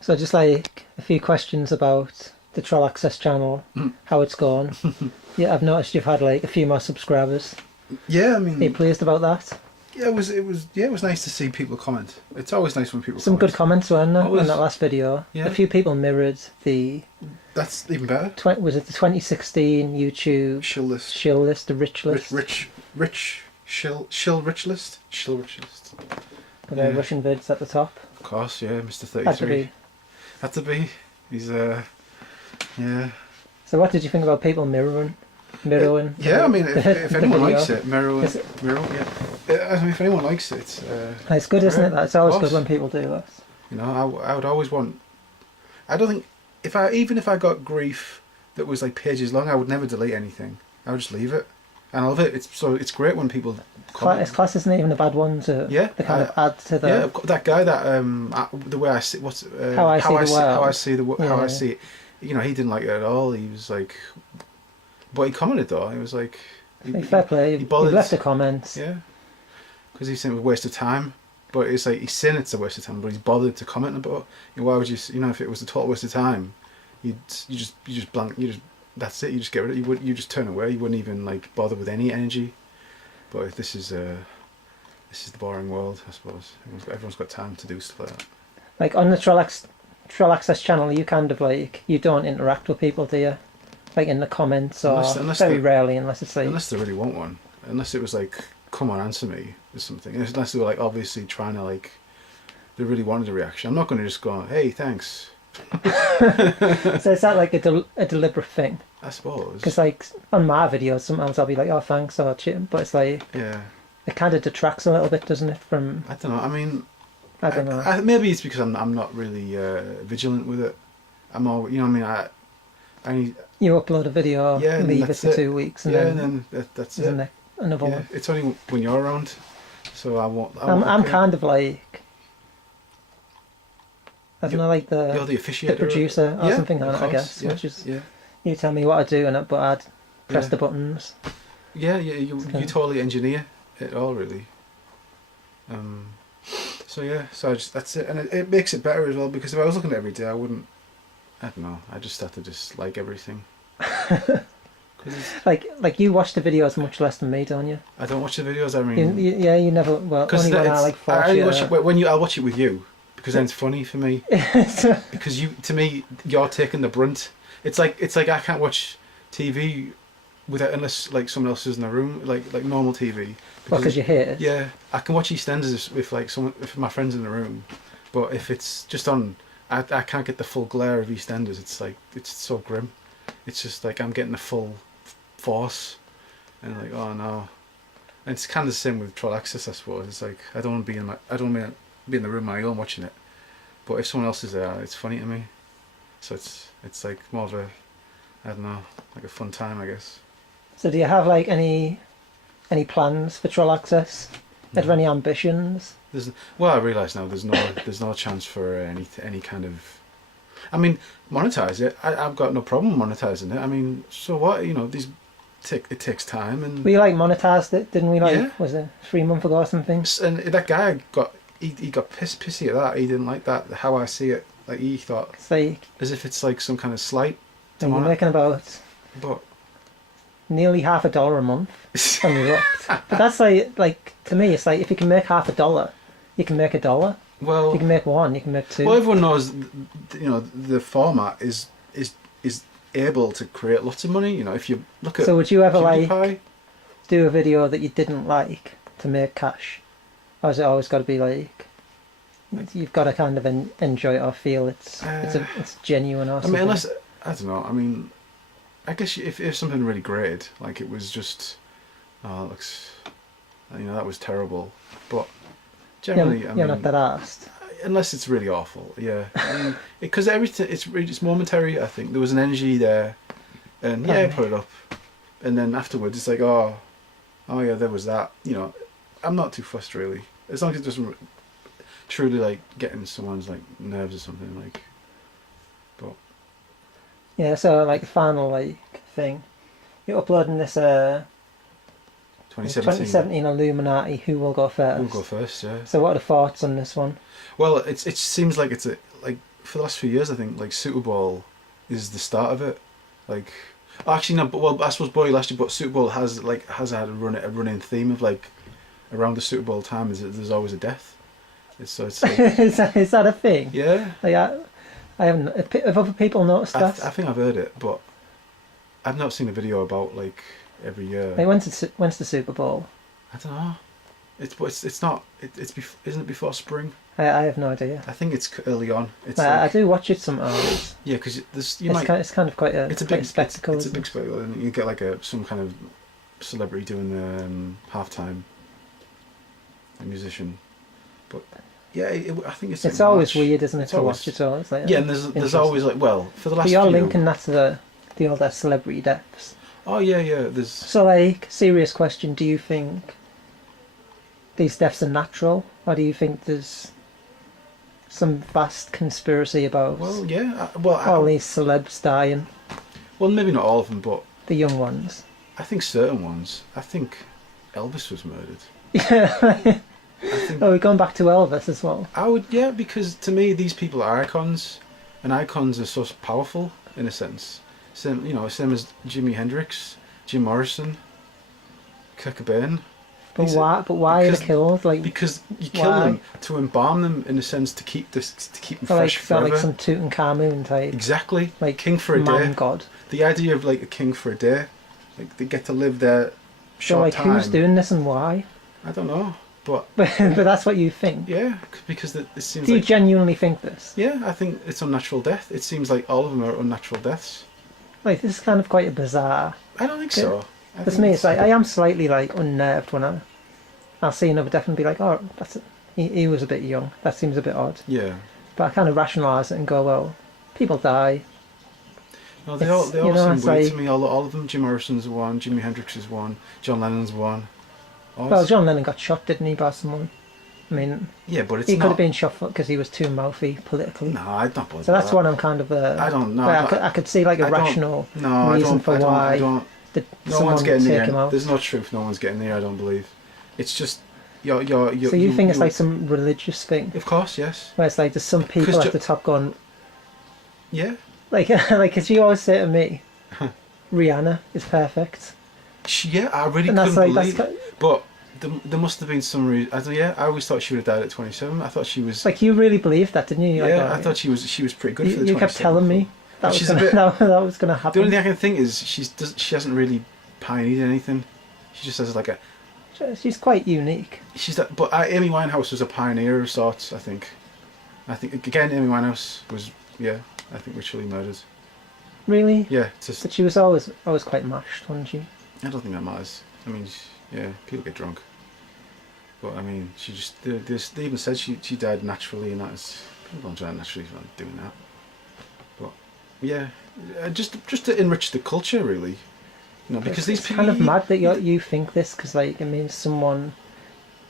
So just like a few questions about the Troll Access channel, how it's gone. Yeah, I've noticed you've had like a few more subscribers. Yeah, I Are you mean, pleased about that? yeah, it was nice to see people comment. It's always nice when people Some comment. good comments, weren't there, on Always, that last video? A yeah, few people mirrored the that's even better. was it the 2016 YouTube Shill list, shill list, the rich rich, list, rich, rich, shill rich list, shill rich list. with Yeah, Russian vids at the top. of course, yeah, Mr. Had to 33. be. Had to be. He's yeah. So what did you think about people mirroring? Yeah, I mean, if the anyone video? likes it, Mirror, Is it- yeah. I mean, if anyone likes it, It's good, isn't it? great. It's always Of good course. when people do that. You know, I would always want. I don't think even if I got grief that was like pages long, I would never delete anything. I would just leave it, and I love it. It's great when people comment. It's class isn't even a bad one to Yeah, they kind of add to the. Yeah, that guy that the way I see How I see the world. how I see how I Yeah. see it. You know, he didn't like it at all. He was like, but he commented though. He was like, Hey, fair play. he You've bothered. left a comment. Yeah, because he's saying it was a waste of time. But it's like he's saying it's a waste of time, but he's bothered to comment about. Why would you? You know, if it was a total waste of time, you just blank. That's it. You just get rid of it. You just turn away. You wouldn't even like bother with any energy. But if this is the boring world, I suppose. Everyone's got time to do stuff like that. Like on the Troll Access channel, you kind of like you don't interact with people, do you? Like in the comments or Unless very they- rarely, unless it's like Unless they really want one. Unless it was like, come on, answer me or something. Unless they were like obviously trying to like, they really wanted a reaction. I'm not going to just go, hey, thanks. so is that like a deliberate thing? I suppose. Because like on my videos, sometimes I'll be like, oh thanks or chit, but it's like Yeah. it kind of detracts a little bit, doesn't it? From I don't know. I mean, I don't know. maybe it's because I'm not really vigilant with it. I'm all, you know what I mean? I need, You upload a video, Yeah, and leave it that's for it. 2 weeks, and yeah, then and then that's there's it. another Yeah, one. it's only when you're around, so I won't. I'm care. kind of like I don't know, like You're the the officiator. producer or Yeah, something of on it, I course, guess. yeah, Which is yeah. you tell me what I do in it, but I'd press Yeah. the buttons. Yeah, you So- totally engineer it all, really. So yeah, so that's it, and it makes it better as well, because if I was looking at it every day, I wouldn't. I don't know. I just have to just like everything. 'Cause Like you watch the videos much less than me, don't you? I don't watch the videos. I mean, Yeah, you never. Well, only when I like I force only you. watch it when I'll watch it with you, because then it's funny for me. Because to me, you're taking the brunt. It's like I can't watch TV without unless like someone else is in the room, like normal TV. Because you hate it. Yeah, I can watch EastEnders if my friend's in the room, but if it's just on, I can't get the full glare of EastEnders. It's like it's so grim. It's just like I'm getting the full force, and like oh no, and it's kind of the same with Troll Access, I suppose. It's like I don't want to be in the room on my own watching it, but if someone else is there, it's funny to me. So it's like more of a, I don't know, like a fun time, I guess. So do you have like any plans for Troll Access? Are there any ambitions? Well, I realise now there's no chance for any kind of. I mean, monetize it. I've got no problem monetizing it. I mean, so what? You know, it takes time, and We like monetized it, didn't we? Like Yeah. was it 3 months ago or something? and that guy got pissy at that. He didn't like that. How I see it, like he thought It's like as if it's like some kind of slight to you're monet. making about But nearly $50 a month when you looked. But that's like to me, it's like if you can make $50, you can make $1. If well, you can make one, you can make two. well, everyone knows, you know, the format is able to create lots of money. You know, if you look at So would you ever like PewDiePie, do a video that you didn't like to make cash? Or has it always got to be like you've got to kind of enjoy it or feel it's genuine or I something? mean, unless I don't know. I mean, I guess if something really great, like it was just, oh, it looks, you know, that was terrible. But generally, you're I mean, not that arsed. unless it's really awful, yeah. Because everything, it's momentary. I think there was an energy there, and yeah, I put it up, and then afterwards, it's like, oh yeah, there was that. You know, I'm not too fussed really, as long as it doesn't truly like get in someone's like nerves or something like. But Yeah, so like the final like thing, you're uploading this 2017. 2017 Illuminati. Who will go first? We'll go first, yeah. So what are the thoughts on this one? Well, it seems like it's a like for the last few years, I think like Super Bowl is the start of it. Like, actually no, but well, I suppose Bowie last year, but Super Bowl has had a running theme of like around the Super Bowl time is that there's always a death. It's like, is that a thing? yeah. Like, I haven't. Have other people noticed that? I think I've heard it, but I've not seen a video about like every year. Like, when's the Super Bowl? I don't know. It's not. Isn't it before spring? I have no idea. I think it's early on. It's I like, do watch it sometimes. yeah, because It's kind of quite a spectacle. It's a big spectacle, and you get like some kind of celebrity doing the halftime, a musician. But yeah, I think it's. It's like always March. weird, isn't it, It's to always- watch it all? It's like, Yeah, and there's always like for the last. But you're few, linking that to the other celebrity deaths. Oh yeah. There's. So, like, serious question: do you think these deaths are natural, or do you think there's some vast conspiracy about Well, yeah. all these celebs dying, Well, maybe not all of them, but the young ones? I think certain ones. I think Elvis was murdered. Yeah. I think Oh, we're going back to Elvis as well. I would, yeah, because to me these people are icons, and icons are so powerful in a sense. Same as Jimi Hendrix, Jim Morrison, Kurt Cobain. But These why? But why are they because- killed? Like, Because you kill Why? them to embalm them in a sense to keep them like, fresh so like forever. some Tutankhamun type, Exactly, like king for a man day. god. The idea of like a king for a day, like they get to live their So short like, time. who's doing this and why? I don't know, but But that's what you think. yeah, because it seems Do you like genuinely think this? yeah, I think it's unnatural death. It seems like all of them are unnatural deaths. Like, this is kind of quite a bizarre. I don't think so. I Because think me, it's like, I am slightly like unnerved when I'll see another death and be like, oh, he was a bit young. That seems a bit odd. yeah. But I kind of rationalise it and go, well, people die. No, they all It's- you know, seem it's weird like- to me. All of them. Jim Morrison's one. Jimi Hendrix is one. John Lennon's one. All Well, John Lennon got shot, didn't he, by someone? I mean, yeah, but it's he not. could have been shot because he was too mouthy politically. No, I'd not bother. So that's with what I'm kind of. I don't know. Like, I could see like a I don't- rational that. No, reason I don't. for I don't. why I don't. did No someone one's getting take near. him out. There's no truth. No one's getting near. I don't believe. It's just you're. So you think it's like some religious thing, Of course, yes. where it's like there's some people 'Cause at the top going, Yeah. like, like, as you always say to me, Rihanna is perfect, Yeah, I really and that's couldn't like believe. But there must have been some reason. I don't. Yeah, I always thought she would have died at 27. I thought she was. like you really believed that, didn't you? You're yeah, like, I oh, thought she was pretty good for the you kept 27. telling me that was She's a gonna, bit- that was going to The happen. only thing I can think is she hasn't really pioneered anything. She just has like a. She's quite unique. But Amy Winehouse was a pioneer of sorts. I think again Amy Winehouse was I think ritually murdered. Really? Yeah, just But she was always quite mashed, wasn't she? I don't think that matters. I mean, people get drunk, but I mean, she just they even said she died naturally, and that's people don't die naturally if I'm doing that. But yeah, just to enrich the culture, really, because these It's people kind of mad that you think this, because like it means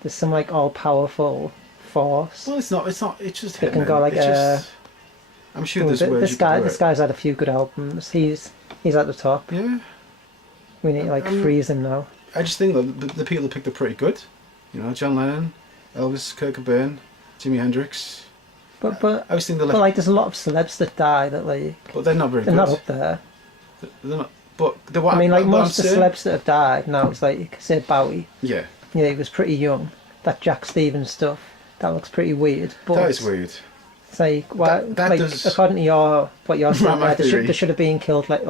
there's some like all powerful force. Well, it's not. It's just They him. can go like, I'm sure Well, there's ways this you can do this it. guy's had a few good albums. He's at the top. Yeah, We need to like freeze him now. I just think that the people that picked are pretty good. John Lennon, Elvis, Kurt Cobain, Jimi Hendrix. But I was thinking like there's a lot of celebs that die that like but they're not very they're good. not up there. They're not. But I mean, like what I'm most of the saying- celebs that have died now, it's like say Bowie. Yeah, Yeah, he was pretty young. That Jack Stevens stuff that looks pretty weird. But that is weird. it's like why, That like does- according to what you're saying, My theory. they should have been killed. Like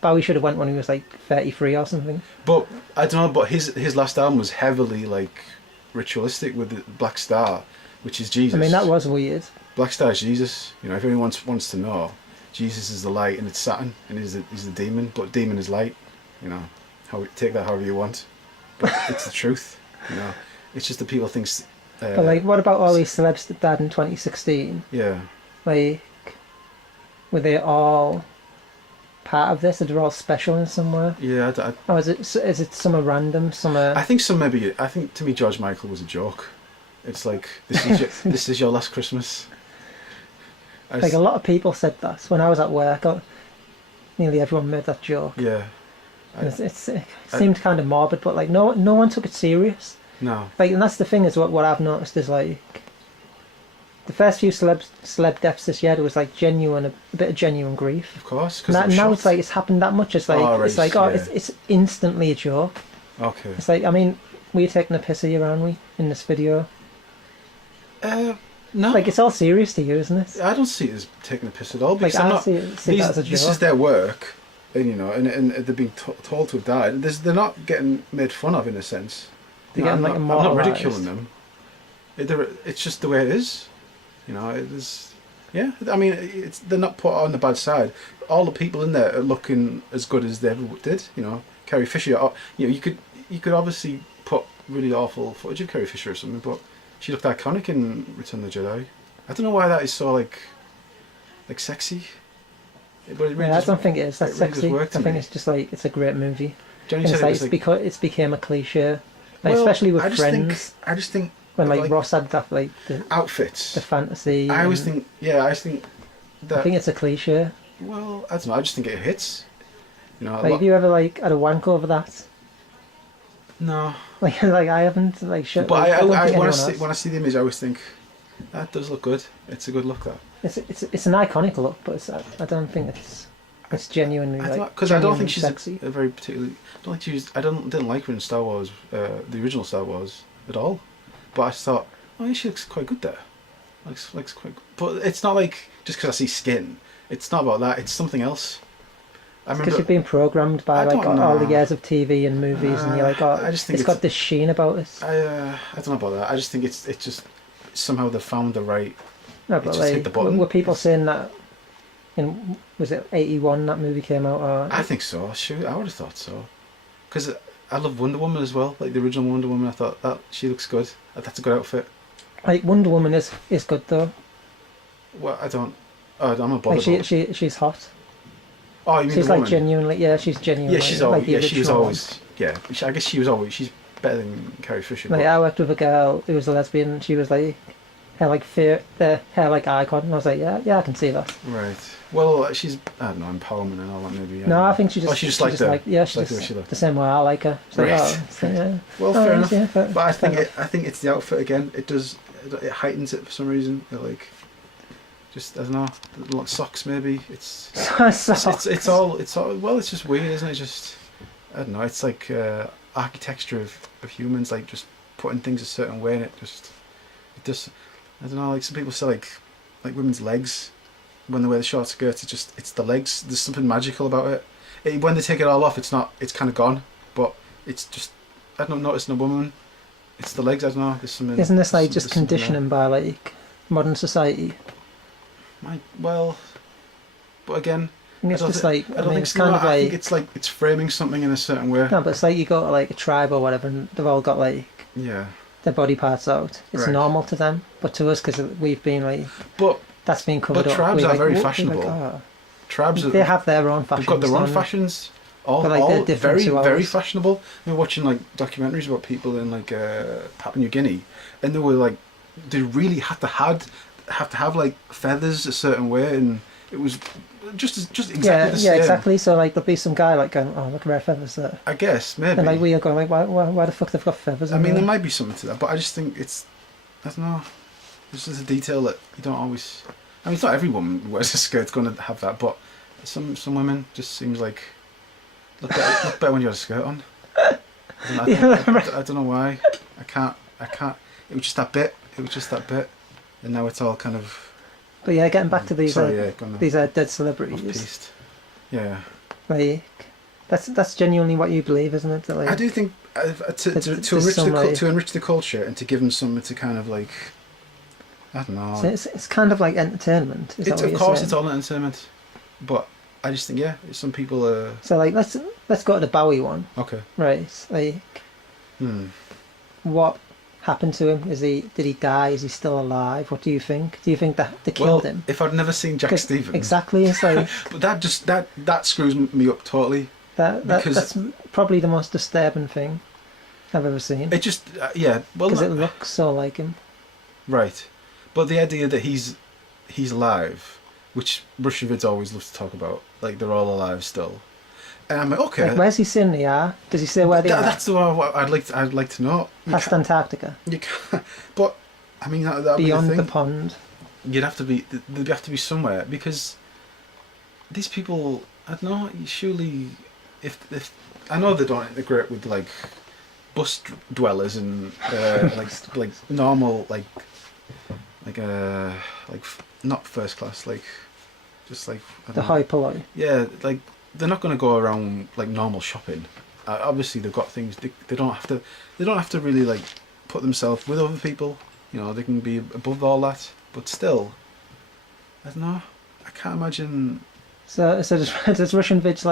Bowie should have went when he was like 33 or something. But I don't know. But his last album was heavily like ritualistic with the Black Star, which is Jesus. I mean, that was weird. Black Star is Jesus. If anyone wants to know, Jesus is the light and it's Saturn, and he's the demon. But demon is light. Take that however you want. But it's the truth. It's just that people think. But like, what about all these celebs that died in 2016? Yeah. Like, were they all part of this? Or they're all special in some way? Yeah. Or is it some are random, some are... I think I think to me George Michael was a joke. It's like this is your last Christmas. Like a lot of people said that when I was at work. Nearly everyone made that joke. Yeah. It seemed kind of morbid, but like no one took it serious. No. Like, and that's the thing is what I've noticed is like the first few celeb deaths this year, there was like a bit of genuine grief. Of course, Now, because it's like it's happened that much. It's like Oh, right, it's like yeah. it's instantly a joke. Okay. It's like, I mean, we're taking a piss here, aren't we, in this video? No. Like, it's all serious to you, isn't it? I don't see it as taking a piss at all. Like, Because I'm I not. see that as a joke. This is their work, and you know, and they're being told to have died. They're not getting made fun of in a sense. They're You know, getting, like, I'm not immortalised. ridiculing them. It's just the way it is. You know, it is. Yeah, I mean, they're not put on the bad side. All the people in there are looking as good as they ever did. You know, Carrie Fisher. You know, you could obviously put really awful footage of Carrie Fisher or something, but she looked iconic in Return of the Jedi. I don't know why that is so like sexy. But it really Yeah, I just, don't think it is that it really does sexy. work to I think me. it's just like, it's a great movie. Jenny And said it's it like, was it's like because it's became a cliche. Like, well, especially with I just Friends, think when like Ross had that, like, the outfits. fantasy. I always and think that. I think it's a cliche. Well, I don't know. I just think it hits. You know, Like, have you ever like had a wank over that? no. Like I haven't. Like, shit. But Like, I don't think when anyone I has. when I see the image, I always think that does look good. It's a good look. That It's an iconic look, but I don't think it's genuinely like because I don't think genuinely she's sexy. a very particularly. I don't think she was. Didn't like her in Star Wars, the original Star Wars at all. But I just thought, oh, yeah, she looks quite good there. Looks quite. But it's not like just because I see skin. It's not about that. It's something else. I Because remember. you've been programmed by I like don't all the know. years of TV and movies, and you're like, oh, I just think it's got this sheen about it. I don't know about that. I just think it's just somehow they found the right. No, it but just hit like, the button. were people saying that? Was it 81 that movie came out? Or I think so. Shoot, I would have thought so. Because I love Wonder Woman as well. Like the original Wonder Woman, I thought that she looks good. That's a good outfit. like Wonder Woman is good though. Well, I don't. Oh, I'm not Like bothered. she's hot. Oh, you mean She's the like woman? genuinely, yeah, she's genuinely. Yeah, she's like always. the Yeah, she was original one. always. Yeah, I guess she was always. She's better than Carrie Fisher. Like, but- I worked with a girl who was a lesbian. She was like, her like icon. And I was like, yeah, I can see that. Right. Well, she's. I don't know, empowerment and all that. Maybe. No, I think she just. Oh, she just liked her. yeah, she Liked the way just she looked. the same way I like her. It's like, Right. oh, it's like, yeah. Well, Oh, fair yes, enough. yeah, fair- But I fair think enough. I think it's the outfit again. It does. It heightens it for some reason. It like. Just I don't know. A lot of socks maybe. It's it's all well. It's just weird, isn't it? Just I don't know. It's like architecture of humans, like just putting things a certain way, and it just I don't know. Like some people say, like women's legs when they wear the short skirts. It's the legs. There's something magical about it. When they take it all off, it's not. It's kind of gone. But it's just I don't notice in a woman. It's the legs. I don't know. There's something. Isn't this like there's just something there. conditioning by like modern society? Well, but again. I think it's I don't just thi- like, I I don't mean, think it's so. kind No, of I like, think it's like it's framing something in a certain way. no, but it's like you go to like a tribe or whatever, and they've all got like Yeah, their body parts out. It's Right. normal to them, but to us, because we've been like, but that's been covered But up. tribes we're are like, very "Whoa," we're fashionable. Like, oh. tribes They have their own fashions. they've got their own don't they? fashions. All, But, like, they're all different very to very ours. fashionable. We were watching like documentaries about people in like Papua New Guinea, and they were like they really had to have like feathers a certain way, and it was just exactly Yeah, the yeah, same. exactly. So like there'll be some guy like going, oh, look at their feathers there. I guess maybe. And like we are going like, why the fuck they've got feathers? I in mean, there? there might be something to that, but I just think it's I don't know. It's just a detail that you don't always. I mean, it's not every woman who wears a skirt's going to have that, but some women just seems like look better when you have a skirt on. I don't know why. I can't. It was just that bit. And now it's all kind of. But yeah, getting back to these Sorry, yeah, gone these dead celebrities, off-piste. Yeah, like that's genuinely what you believe, isn't it? That, like, I do think There's enrich some, like- to enrich the culture and to give them something to kind of like. I don't know. So it's kind of like entertainment. Is that It's what of you're course saying? it's all entertainment, but I just think some people are So like let's go to the Bowie one, okay. right? Like what happened to him? Did he die? Is he still alive? What do you think? Do you think that they killed him? If I'd never seen Jack 'Cause Stevens, exactly. It's like but that screws me up totally. Because- that's probably the most disturbing thing I've ever seen. It just well, Because it looks so like him. right, but the idea that he's alive, which Russian vids always love to talk about, like they're all alive still, and I'm like, okay, Like, where's he saying they are? Does he say where they are? that's the one I'd like to know. Past Antarctica, You can't, but I mean that'd be the beyond thing. the pond. you'd have to be. There'd have to be somewhere because these people. I don't know. Surely, if I know they don't integrate with like bus dwellers and like normal not first class just like I The don't know. hyperlight. Yeah, like they're not going to go around like normal shopping. Obviously, they've got things they don't have to. They don't have to really like put themselves with other people. You know, they can be above all that. But still, I don't know. I can't imagine. So does Russian vids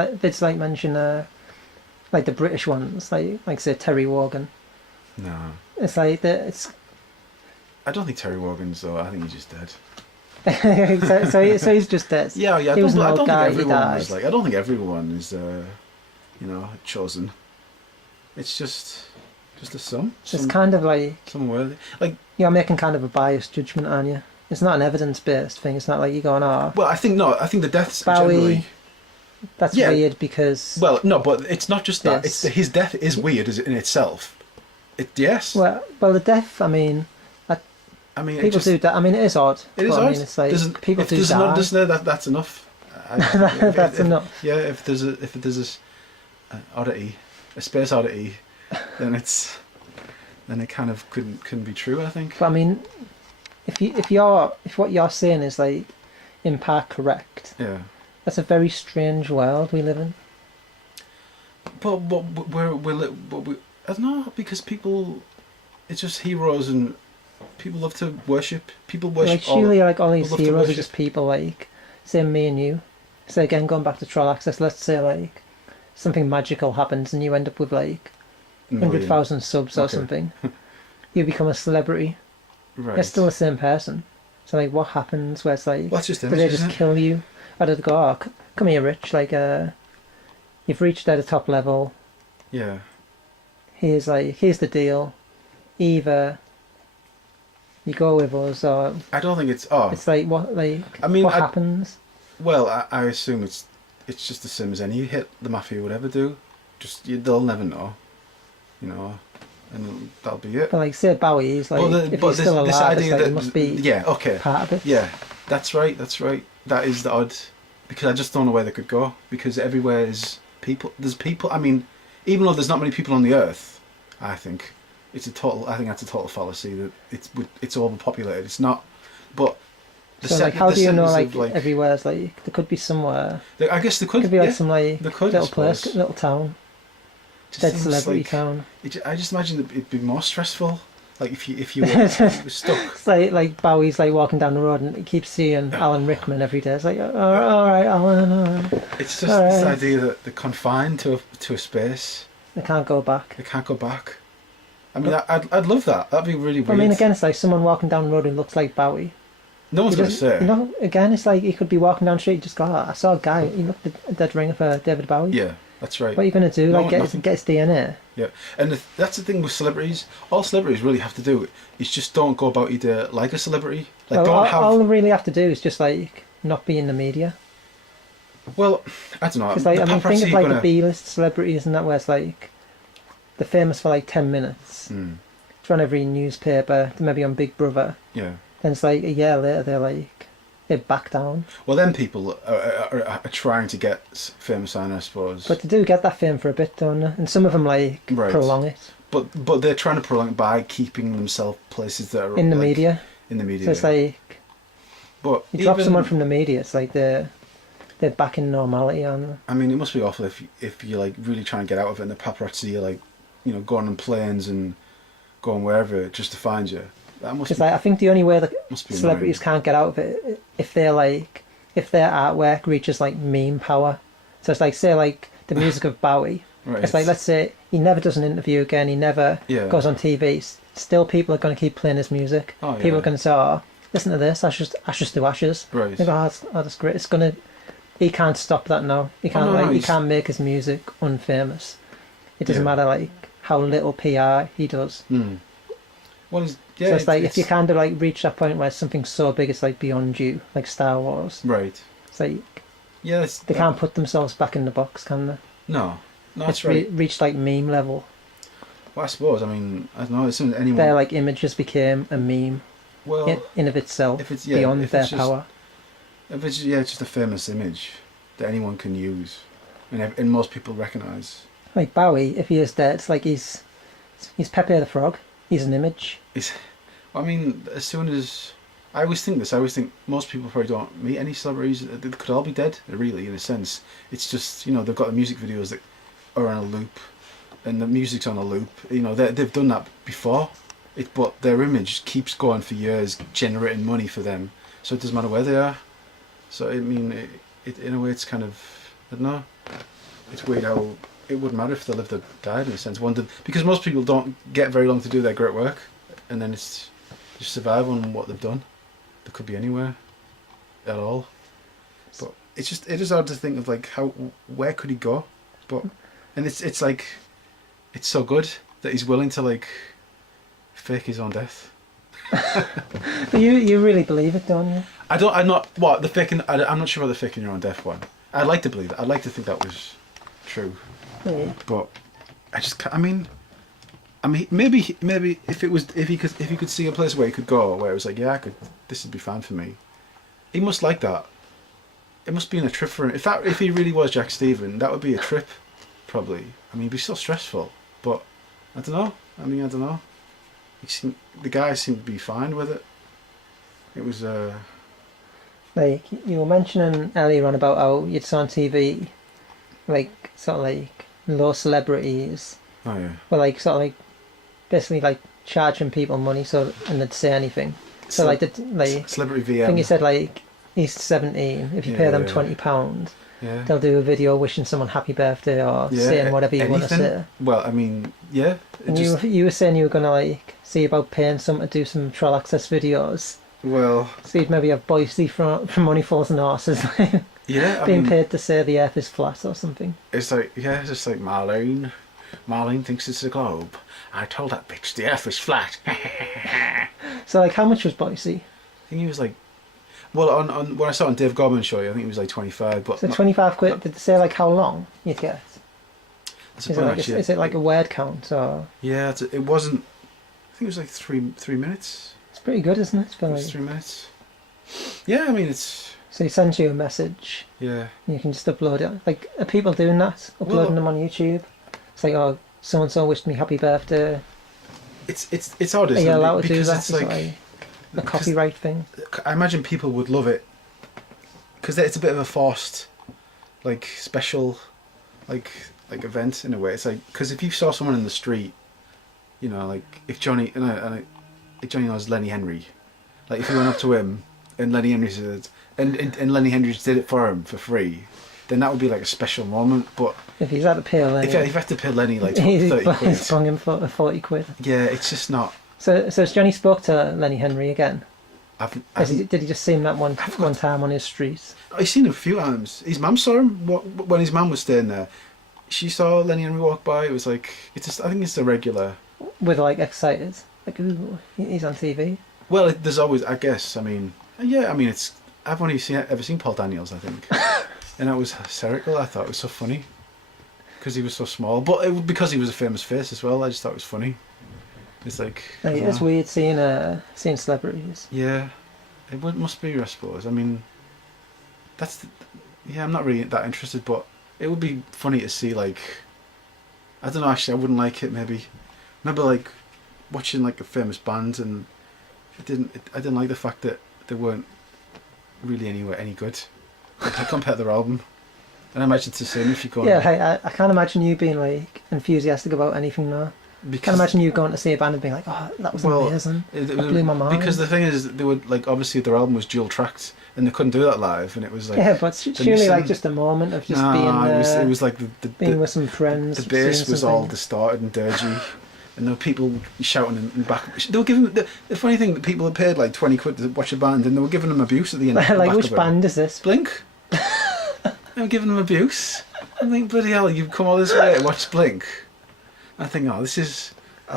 like mention like the British ones, like say Terry Wogan? No, It's like it's I don't think Terry Wogan's though. I think he's just dead. so he's just dead. Yeah, yeah. He was an I old don't guy, think he everyone was died. like. I don't think everyone is, chosen. It's just a some. It's kind of like Some worthy. Like, you're making kind of a biased judgment, aren't you? It's not an evidence-based thing. It's not like you're going, oh, well, I think no. I think the deaths Bowie, generally. that's Yeah. weird because... Well, no, but it's not just that. Yes. It's his death is weird as in itself. Yes. Well, the death, I mean, I mean, people do that. I mean, it is odd. It is but odd. I mean, it's like people if do there's die. not listener, that's enough. That's enough. Yeah, if there's a oddity, a space oddity, then it kind of couldn't be true. I think. But I mean, if what you're saying is like in part correct, Yeah. that's a very strange world we live in. But I don't know because people, it's just heroes and people love to worship. People worship. Like surely like all these love to heroes are worship. just people like say me and you. So again, going back to Troll Access, let's say like something magical happens and you end up with like 100,000 subs or Okay. something. You become a celebrity. Right. They're still the same person. So like, what happens? Where it's like, Well, that's just do they images, just isn't it? kill you? Or do they go, oh, come here, Rich? Like, you've reached at the top level. Yeah. Here's the deal. Either you go with us, or I don't think it's. Oh, it's like what I mean, what happens? well, I assume it's just the same as any hit the mafia would ever do. They'll never know, and that'll be it. But like, say Bowie, he's like, if he's still alive, it's like, he must be yeah, okay, part of it. yeah, that's right. That is the odd, because I just don't know where they could go because everywhere is people. There's people. I mean, even though there's not many people on the earth, I think that's a total fallacy that it's overpopulated. It's not, but. So like, how do you know centres like of, everywhere's like there could be somewhere? I guess they could. Could be like yeah, some like they could, I little place, suppose. little town, Just dead seems celebrity like- town. I just imagine that it'd be more stressful. Like if you were stuck. It's like Bowie's like walking down the road and he keeps seeing Alan Rickman every day. It's like, all right, Alan. All right. It's just All this right. idea that they're confined to a space. They can't go back. They can't go back. I mean, I'd love that. That'd be really weird. I mean, again, it's like someone walking down the road who looks like Bowie. no one's He going to doesn't- say. again, it's like he could be walking down the street, just go, oh, I saw a guy, he looked a dead ringer for David Bowie. Yeah, that's right. What are you going to do? No, Like, get nothing. his DNA? Yeah, and that's the thing with celebrities. All celebrities really have to do is just don't go about your day like a celebrity. Like Well, don't have. all they really have to do is just like not be in the media. Well, I don't know. Because like, the I mean, think paparazzi of like gonna- the B-list celebrities and that, where it's like they're famous for like 10 minutes. Mm, It's on every newspaper. They may be on Big Brother. yeah. Then it's like a year later, they're back down. Well, then people are trying to get famous on, I suppose. But they do get that fame for a bit, don't they? And some of them like Right. prolong it But they're trying to prolong it by keeping themselves places that are in the like, media. In the media. So it's like but you drop even- someone from the media, it's like they're back in normality on. I mean, it must be awful if you like really try and get out of it, and the paparazzi are like, going on planes and going wherever just to find you. That must Because be, like, I think the only way that must be celebrities can't get out of it if their artwork reaches like meme power. So it's like, say like the music of Bowie. annoying. Right. It's like, let's say he never does an interview again, he never Yeah. goes on TV. Still, people are going to keep playing his music. Oh, People yeah. are going to say, "Oh, listen to this, Ashes to Ashes." Right. They go, that's great. It's gonna. He can't stop that now. He can't no, he he's- can't make his music unfamous. It doesn't Yeah. matter like how little PR he does. Hmm. Well, yeah. So it's like if you kind of like reach that point where something's so big it's like beyond you, like Star Wars. Right. It's like Yeah. they can't put themselves back in the box, can they? No. No, It's that's right. reached like meme level. Well, I suppose. I mean, I don't know. As soon as anyone. Their like images became a meme. Well, in of itself, if it's beyond if their it's just, power. if it's just a famous image that anyone can use, and most people recognise. Like Bowie, if he is dead, it's like he's Pepe the Frog. He's an image. I mean, as soon as I always think this, I always think most people probably don't meet any celebrities. They could all be dead, really, in a sense. It's just, they've got the music videos that are on a loop, and the music's on a loop. They've done that before. But their image keeps going for years, generating money for them. So it doesn't matter where they are. So I mean, in a way, it's kind of, I don't know. It's weird how it wouldn't matter if they lived or died, in a sense. Because most people don't get very long to do their great work, and then it's just survive on what they've done. They could be anywhere, at all. But it is hard to think of like where could he go, and it's like, it's so good that he's willing to like fake his own death. But you really believe it, don't you? I'm not sure about the faking your own death one. I'd like to believe that. I'd like to think that was true. Yeah. But I just can't, I mean maybe if he could see a place where he could go where it was like, yeah, this would be fine for me. He must like that. It must be in a trip for him. If he really was Jack Stephen, that would be a trip, probably. I mean, it'd be so stressful. But I don't know. The guy seemed to be fine with it. It was Like you were mentioning earlier on about how you'd saw on TV, like sort of like low celebrities oh yeah. were like sort of like basically like charging people money and they'd say anything. So like Celebrity VM. I think you said like he's 17. If you pay them £20, yeah, they'll do a video wishing someone happy birthday or saying whatever you want to say. Well, I mean, yeah. And you were saying you were gonna like see about paying someone to do some trial access videos. Well, So you'd maybe have Boise from Money Falls and Horses yeah. being paid to say the earth is flat or something. It's like, it's just like Marlene. Marlene thinks it's a globe. I told that bitch the earth is flat. So like, how much was Boise? I think he was like, well, on when I saw it on Dave Gorman's show, I think he was like 25. But So 25 quid. Did they say like how long you'd get? that's Is a it, point, like, is it like a word count or? yeah, it wasn't. I think it was like three minutes. It's pretty good, isn't it? It was 3 minutes. Yeah, I mean it's. So he sends you a message. Yeah. And you can just upload it. Like, are people doing that? Uploading them on YouTube? It's like, oh, so and so wished me happy birthday. It's odd, Are isn't you it? allowed to do Because that? it's Is it like a copyright thing? I imagine people would love it because it's a bit of a forced, like special, like event in a way. It's like, because if you saw someone in the street, like if Johnny like Johnny knows Lenny Henry, like if you went up to him and Lenny Henry said, and Lenny Henry just did it for him for free, then that would be like a special moment. But If he's had to pay Lenny, if you have to pay Lenny like he's 30 quid, sprung him for 40 quid. yeah, it's just not. So has Johnny spoke to Lenny Henry again? Did he just see him that one time on his street? I've seen him a few times. His mum saw him when his mum was staying there. She saw Lenny Henry walk by. It was like, I think it's a regular. With like excited, like, ooh, he's on TV. Well, there's always, I guess. I mean, yeah. I mean, I've only ever seen Paul Daniels, I think, and that was hysterical. I thought it was so funny because he was so small, but because he was a famous face as well. I just thought it was funny. It's like, It's weird seeing celebrities. Yeah, it must be, I suppose. I mean, I'm not really that interested, but it would be funny to see, like, I don't know, actually, I wouldn't like it, maybe. Remember, like, watching, like, a famous band, and I didn't like the fact that they weren't really any good. I compared their album. And I imagine it's the same if you go... Yeah, hey, I can't imagine you being, like, enthusiastic about anything now. I can't imagine you going to see a band and being like, oh, that was amazing. It blew my mind. Because the thing is, they would, like, obviously their album was dual tracked, and they couldn't do that live, and it was like... Yeah, but surely like just a moment of just being there, it was like being with some friends. The bass was all distorted and dirgy, and there were people shouting in back. They were giving the funny thing that people had paid like 20 quid to watch a band, and they were giving them abuse at the end. Like, which band is this? Blink. They were giving them abuse. I think, bloody hell, you've come all this way to watch Blink. I think, I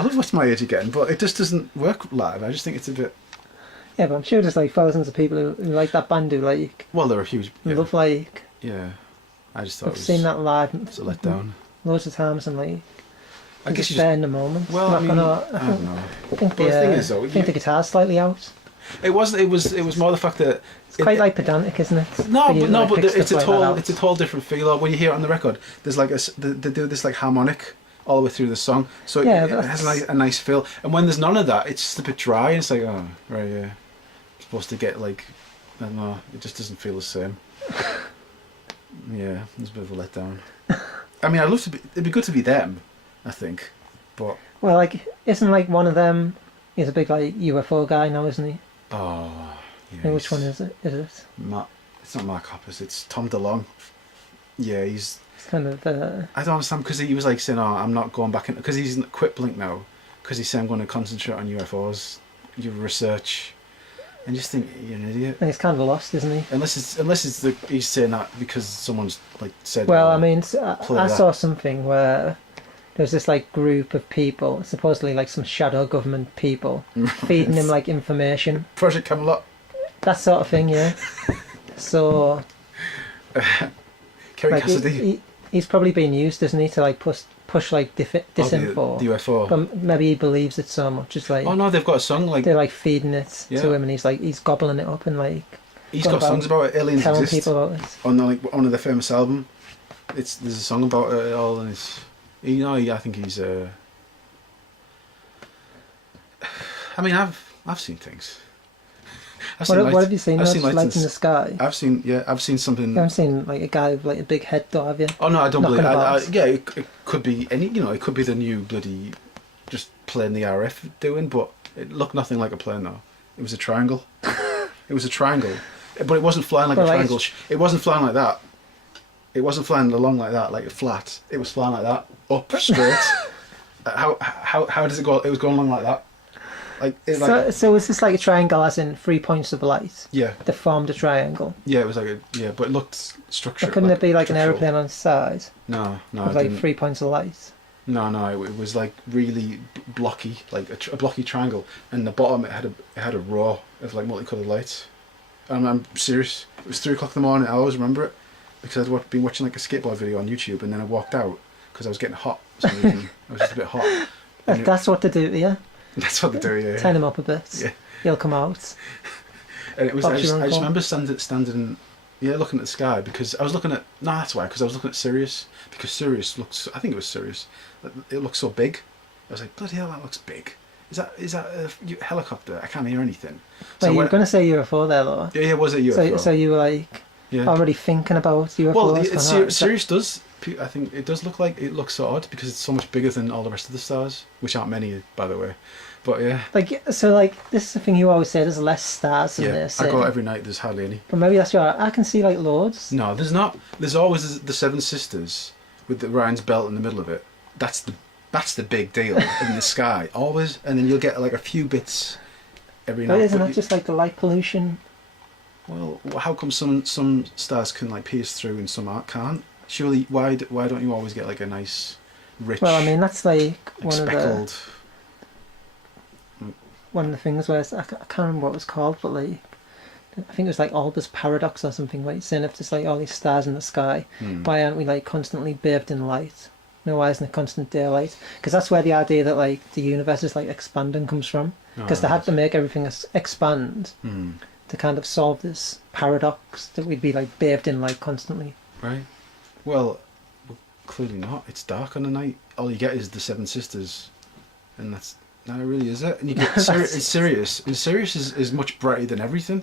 love what's my age again, but it just doesn't work live. I just think it's a bit... Yeah, but I'm sure there's like thousands of people who like that band who like... Well, they're a huge... Yeah. Love like... Yeah. I just thought I've seen that live. It's a letdown. Loads of times, and like... I guess just there in the moment. Well, I don't know. I think the guitar's slightly out. It wasn't. It was more the fact that It's quite like pedantic, isn't it? no, For you but to, no, like, but pick stuff it's a like that total out. it's a total different feel. Like, when you hear it on the record, there's like they do this like harmonic all the way through the song, so Yeah, it has a nice feel. And when there's none of that, it's just a bit dry. And it's like, oh right, yeah, I'm supposed to get like, I don't know, it just doesn't feel the same. Yeah, it's a bit of a letdown. I mean, I'd love to be. It'd be good to be them, I think, but Well, like, isn't like one of them? He's a big like UFO guy now, isn't he? oh, yeah. Yeah, which one is it? Is it? It's not Mark Hoppus. It's Tom DeLonge. Yeah, he's. It's kind of. I don't understand because he was like saying, "Oh, I'm not going back in," because he's quit Blink now, because he's saying I'm going to concentrate on UFOs, your research, and just think you're an idiot. And he's kind of lost, isn't he? Unless he's saying that because someone's like said. Well, "Oh, I mean, play I that." saw something where there's this like group of people, supposedly like some shadow government people, feeding him like information, Project Camelot. that sort of thing. Yeah. So Kerry like Cassidy. he's probably been used, isn't he, to like push like disinfo. Oh, the UFO. But maybe he believes it so much. It's like Oh no, they've got a song like they're like feeding it Yeah. to him, and he's gobbling it up and like he's going got songs about it. Aliens telling exist people about it. on like one of their famous album. There's a song about it all, and it's I think he's. I mean, I've seen things. What have you seen? I've seen Lights in the Sky. I've seen something. You haven't seen like a guy with like a big head, though, have you? Oh no, I don't Knocking believe. about. Yeah, it could be any. It could be the new bloody, just plane the RF doing, but it looked nothing like a plane though. It was a triangle. It was a triangle, but it wasn't flying like Well, a like triangle. It wasn't flying like that. It wasn't flying along like that, like flat. It was flying like that, up straight. How does it go? It was going along like that. So was this like a triangle, as in 3 points of light Yeah, that formed a triangle? yeah, it was like but it looked structured. But couldn't it be like an structural. aeroplane on its side No, with it like didn't. 3 points of light? No, it was like really blocky, like a blocky triangle, and the bottom it had a row of like multicolored lights. And I'm serious. It was 3 o'clock in the morning. I always remember it because I'd been watching like a skateboard video on YouTube, and then I walked out because I was getting hot. For some reason. I was just a bit hot. And That's what to do to you. that's what they do. Yeah. Turn him up a bit. Yeah. He'll come out. And it was. Pops I just your uncle. remember standing. Yeah, looking at the sky because I was looking at. No, that's why. Because I was looking at Sirius because Sirius looks. I think it was Sirius. It looks so big. I was like, bloody hell, that looks big. Is that a helicopter? I can't hear anything. Well, you were going to say UFO there, though. Yeah, was it UFO? So you were like yeah. already thinking about UFOs? Well, Sirius does. I think it does look like it looks so odd because it's so much bigger than all the rest of the stars, which aren't many, by the way. But yeah. Like so, like this is the thing you always say. There's less stars than Yeah, this. I go every night. There's hardly any. But maybe that's right. I can see like loads. No, there's not. There's always the Seven Sisters with the Ryan's belt in the middle of it. That's the big deal in the sky always, and then you'll get like a few bits every But night. isn't but that just like the light pollution? well, how come some stars can like pierce through and some can't? Surely, why don't you always get like a nice, rich, Well, I mean that's like speckled? one of the things where I can't remember what it was called, but like I think it was like Olbers paradox or something. Like saying if there's like all these stars in the sky, why aren't we like constantly bathed in light? No, why isn't it constant daylight? Because that's where the idea that like the universe is like expanding comes from. Because they had to make everything expand to kind of solve this paradox that we'd be like bathed in light constantly. Right. Well, clearly not. It's dark on the night. All you get is the Seven Sisters, and that's really is it. And you get it's Sirius. And Sirius is much brighter than everything.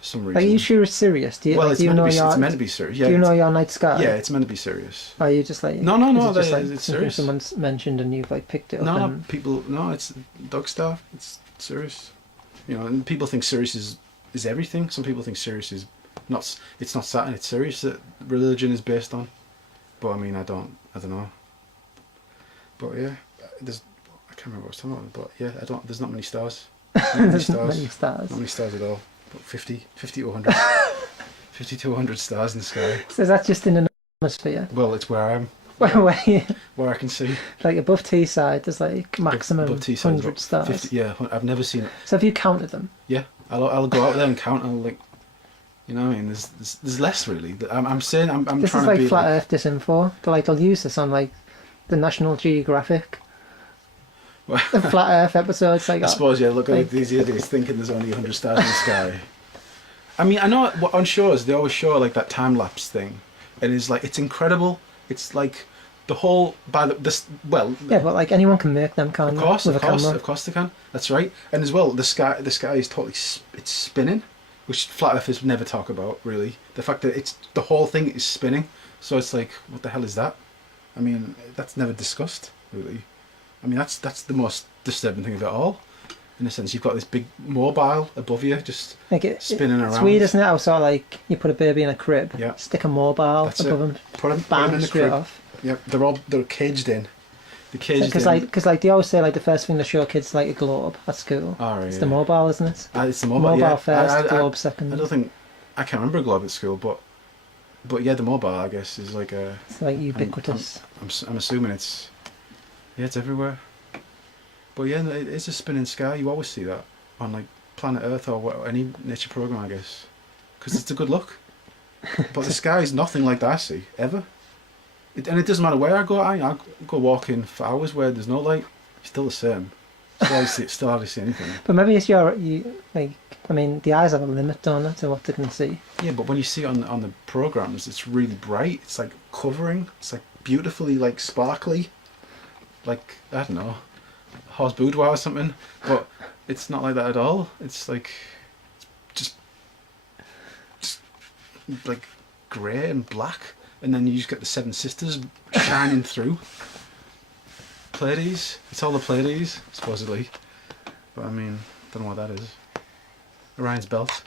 For some reason. Are you sure it's serious? Do you, Well, like, it's do you meant know to be. your It's meant to be serious. Yeah. do you know your night sky? Yeah, it's meant to be serious. Or are you just like No, is it just, like, it's something serious. someone's mentioned and you've like picked it up? No, and... people. No, it's Dog Star. It's Sirius. And people think Sirius is everything. Some people think Sirius is not. It's not Saturn. It's Sirius that religion is based on. But I mean, I don't know. But yeah, I can't remember what I was talking about. But yeah, there's not many stars. Not many There's not stars. many stars. Not many stars at all. But 50 to 100. 50 to 100 stars in the sky. So is that just in an atmosphere? Well, it's where I am. Where I can see. Like above Teesside, there's like maximum Above Teesside, 100 stars. 50, yeah, I've never seen it. So have you counted them? Yeah, I'll go out there and count. And I'll like, you know what I mean? There's less really. I'm saying I'm This trying is like to be flat Earth disinfo. They'll use this on like the National Geographic. The flat Earth episodes, like I suppose, yeah, look at like- these idiots thinking there's only 100 stars in the sky. I mean, I know on shows they always show like that time lapse thing, and it's like it's incredible. It's like the whole yeah, but like anyone can make them, can't of they? course, With of a course, camera. of course they can. That's right. And as well, the sky is totally it's spinning, which flat earthers never talk about really. The fact that it's the whole thing is spinning, so it's like, what the hell is that? I mean, that's never discussed really. I mean, that's the most disturbing thing of it all. In a sense, you've got this big mobile above you, just Like spinning It's around. weird, isn't it? How sort of like you put a baby in a crib, Yeah. stick a mobile That's above it. them, Put them bang in the straight crib. off. Yep, they're caged in. They're caged Because in. like they always say, like the first thing to show kids is like a globe at school. Oh, right, It's yeah. the mobile, isn't it? It's the mobile. Mobile Yeah. first, globe second. I don't think I can't remember a globe at school, but yeah, the mobile I guess is like a. It's like ubiquitous. I'm assuming it's everywhere. But yeah, it is a spinning sky. You always see that on like Planet Earth or any nature program, I guess, because it's a good look. But the sky is nothing like that I see ever. And it doesn't matter where I go. I go walking for hours where there's no light. It's still the same. Still hardly see anything. But maybe it's like. I mean, the eyes have a limit, don't they, to what they can see. Yeah, but when you see it on the programs, it's really bright. It's like covering. It's like beautifully like sparkly. Like, I don't know, Horse Boudoir or something. But it's not like that at all. It's like just like grey and black, and then you just get the Seven Sisters shining through. Pleiades. It's all the Pleiades, supposedly. But I mean, don't know what that is. Orion's belt.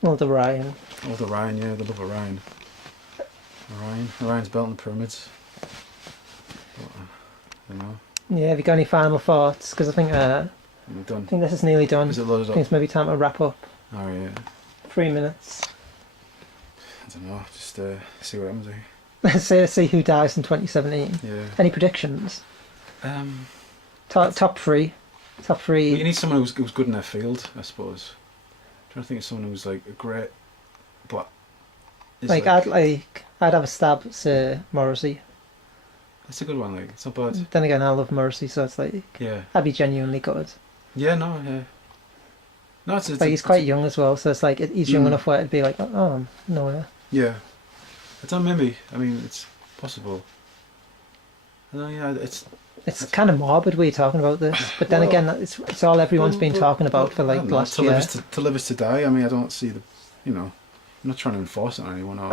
Well, the Ryan. Oh, the Orion, yeah, they love Orion. Orion's belt and the pyramids. But, I don't know. Yeah, have you got any final thoughts? Because I think We're done. this is nearly done. Is it loaded I think up? it's maybe time to wrap up. Oh yeah. 3 minutes. I don't know. Just see what happens. Eh? Let's see who dies in 2017. Yeah. Any predictions? Well, Top three. Top three. you need someone who's good in their field, I suppose. I'm trying to think of someone who's like a great, but is I'd have a stab at Morrissey. That's a good one. Like, it's not bad. Then again, I love Morrissey, so it's like Yeah. I'd be genuinely good. Yeah. No. Yeah. No, it's Like he's quite young as well, so it's like he's young Mm. enough where it'd be like, oh no, Yeah. I don't know, maybe. I mean, it's possible. No, yeah, it's kind of morbid we're talking about this, but then Well, again, it's all everyone's been talking about for I like don't the know, last to year. live is to die. I mean, I don't see I'm not trying to enforce it on anyone. Or,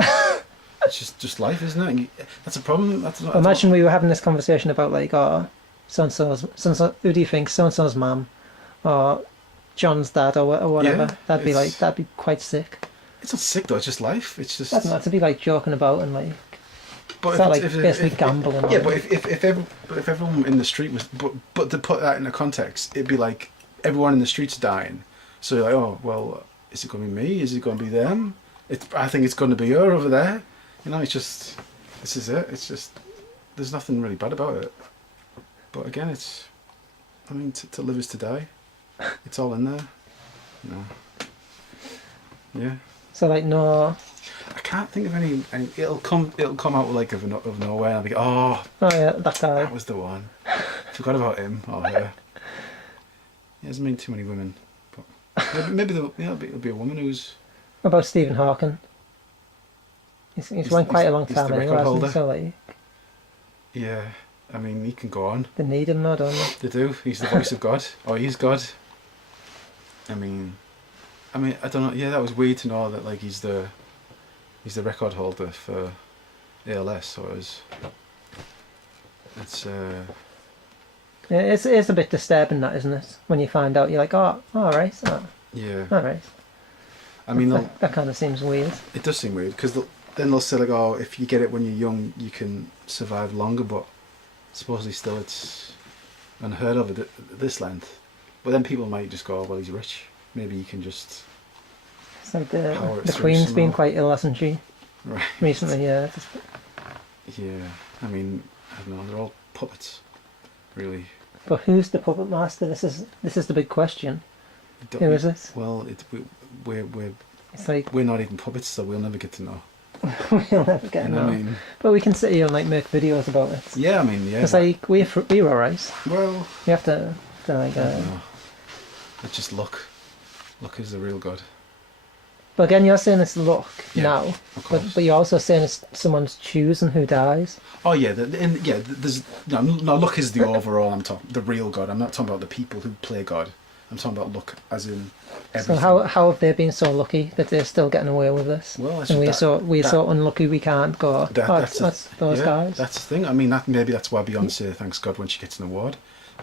it's just life, isn't it? And that's a problem. That's not, Imagine we were having this conversation about like, oh, so and so. Who do you think so and so's mum, or John's dad, or whatever? Yeah, that'd be quite sick. It's not sick though. It's just life. It's just. I don't know, to be like joking about and like But it's not like basically gambling. Yeah, on but it. if everyone in the street was, but to put that in a context, it'd be like everyone in the street's dying. So you're like, oh well, is it going to be me? Is it going to be them? I think it's going to be her over there. It's just, this is it. It's just, there's nothing really bad about it. But again, I mean, to live is to die. It's all in there. Yeah. So like no. I can't think of any. It'll come out like of nowhere. And I'll be, oh, Oh yeah, that guy. that was the one. Forgot about him or her. He hasn't been too many women, but maybe it'll be a woman who's. What about Stephen Hawking? He's won quite a long he's time the anyway, record hasn't he? holder. So like Yeah, I mean, he can go on. they need him though, don't they? They do. He's the voice of God, or he's God. I mean, I don't know. Yeah, that was weird to know that like he's the record holder for ALS, or it's Yeah, it's a bit disturbing that, isn't it? When you find out, you're like, oh, all right, yeah. all right. I mean, That kind of seems weird. it does seem weird because then they'll say like, oh, if you get it when you're young, you can survive longer, but supposedly still it's unheard of at this length. But then people might just go, oh, well, he's rich. Maybe you can just It's like power it the through Queen's been somehow. quite ill, hasn't she? Right. Recently, yeah. Yeah, I mean, I don't know. They're all puppets, really. But who's the puppet master? This is the big question. Who is it? Well, we're It's like not even puppets, so we'll never get to know. We'll never get You know what I enough. mean? But we can sit here and like make videos about it. Yeah, I mean, yeah. It's like we're alright. Well, We have to like. I don't know. It's just luck. Luck is the real god. But again, you're saying it's luck Yeah, now, Of course. but you're also saying it's someone's choosing who dies. Oh yeah, there's no luck is the overall. I'm talking the real god. I'm not talking about the people who play God. I'm talking about luck as in everything. So how have they been so lucky that they're still getting away with this? Well, that's and we're that- so unlucky we can't go. that's That's those guys. That's the thing. I mean, maybe that's why Beyonce thanks God when she gets an award.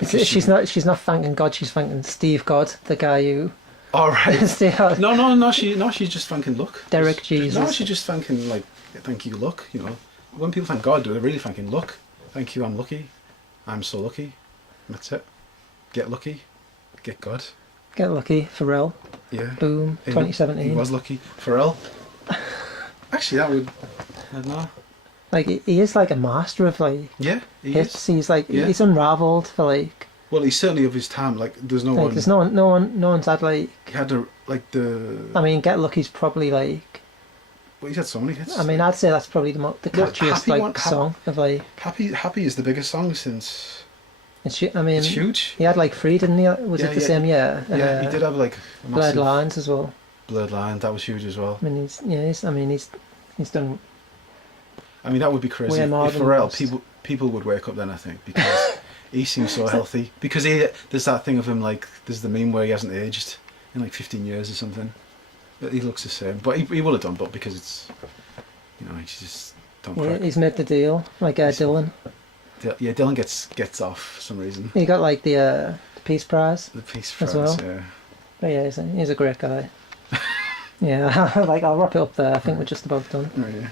She's not thanking God. She's thanking Steve God, the guy who. All right. Steve, No. She's just thanking luck. Derek Jesus. No, she's just thanking like, thank you, luck. You know, when people thank God, they're really thanking luck. Thank you, I'm lucky. I'm so lucky. That's it. Get lucky. Get God. Get lucky, Pharrell. Yeah. Boom. He 2017. was lucky. Pharrell. Actually, that would. I don't know. Like he is like a master of like Yeah, he hits. is. He's like Yeah. he's unravelled for like. Well, he's certainly of his time. Like, there's no Like one. there's no one's had like. He had a, like the. I mean, Get Lucky's probably like. Well, he's had so many hits. I mean, I'd say that's probably the Well, catchiest Happy like one- song of like. Happy is the biggest song since. I mean, It's huge. he had like three, didn't he? Was Yeah, it the yeah. same year? Yeah, he did have like a Blurred massive Lines as well. Blurred Line. That was huge as well. I mean, he's done. I mean, that would be crazy. Way more If than Pharrell, most. people would wake up then, I think, because he seems so healthy. Because there's that thing of him, like, there's the meme where he hasn't aged in like 15 years or something. But he looks the same. But he will have done, but because it's, you know, he's just don't Yeah, crack. he's made the deal, like Dylan. Yeah, Dylan gets off for some reason. He got like the Peace Prize. The Peace As Prize, well. yeah. But yeah, he's a great guy. Yeah, like I'll wrap it up there. I think we're just about done. Oh, yeah.